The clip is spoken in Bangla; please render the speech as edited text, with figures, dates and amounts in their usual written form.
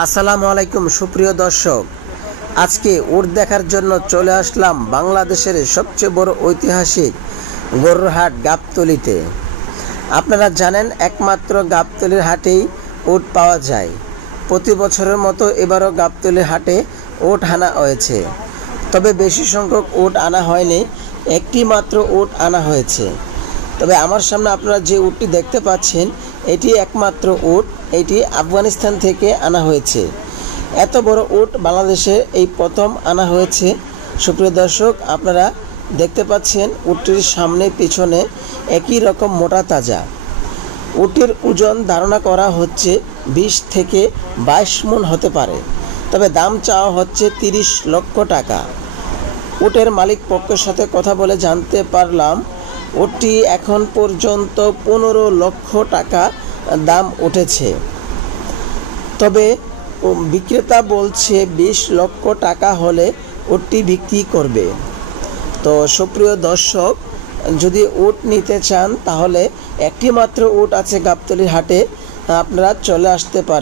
আসসালামু আলাইকুম সুপ্রিয় দর্শক, আজকে উট দেখার জন্য চলে আসলাম বাংলাদেশের সবচেয়ে বড় ঐতিহাসিক গরুর হাট গাবতলীতে। আপনারা জানেন একমাত্র গাবতলীর হাটেই উট পাওয়া যায়। প্রতি বছরের মতো এবারও গাবতলীর হাটে উট আনা হয়েছে, তবে বেশি সংখ্যক উট আনা হয়নি, একটি মাত্র উট আনা হয়েছে। তবে আমার সামনে আপনারা যে উটটি দেখতে পাচ্ছেন এটি একমাত্র উট, এটি আফগানিস্তান থেকে আনা হয়েছে। এত বড় উট বাংলাদেশে এই প্রথম আনা হয়েছে। সুপ্রিয় দর্শক, আপনারা দেখতে পাচ্ছেন উটটির সামনে পিছনে একই রকম মোটা তাজা। উটের ওজন ধারণা করা হচ্ছে 20 থেকে 22 মণ হতে পারে, তবে দাম চাওয়া হচ্ছে 30 লক্ষ টাকা। উটের মালিক পক্ষের সাথে কথা বলে জানতে পারলাম উটটি এখন পর্যন্ত 15 লক্ষ টাকা দাম উঠেছে, তবে বিক্রেতা বলছে 20 লক্ষ টাকা হলে উটটি বিক্রি করবে। তো সুপ্রিয় দর্শক, যদি উট নিতে চান তাহলে একটি মাত্র উট আছে গাবতলীর হাটে, আপনারা চলে আসতে পারেন।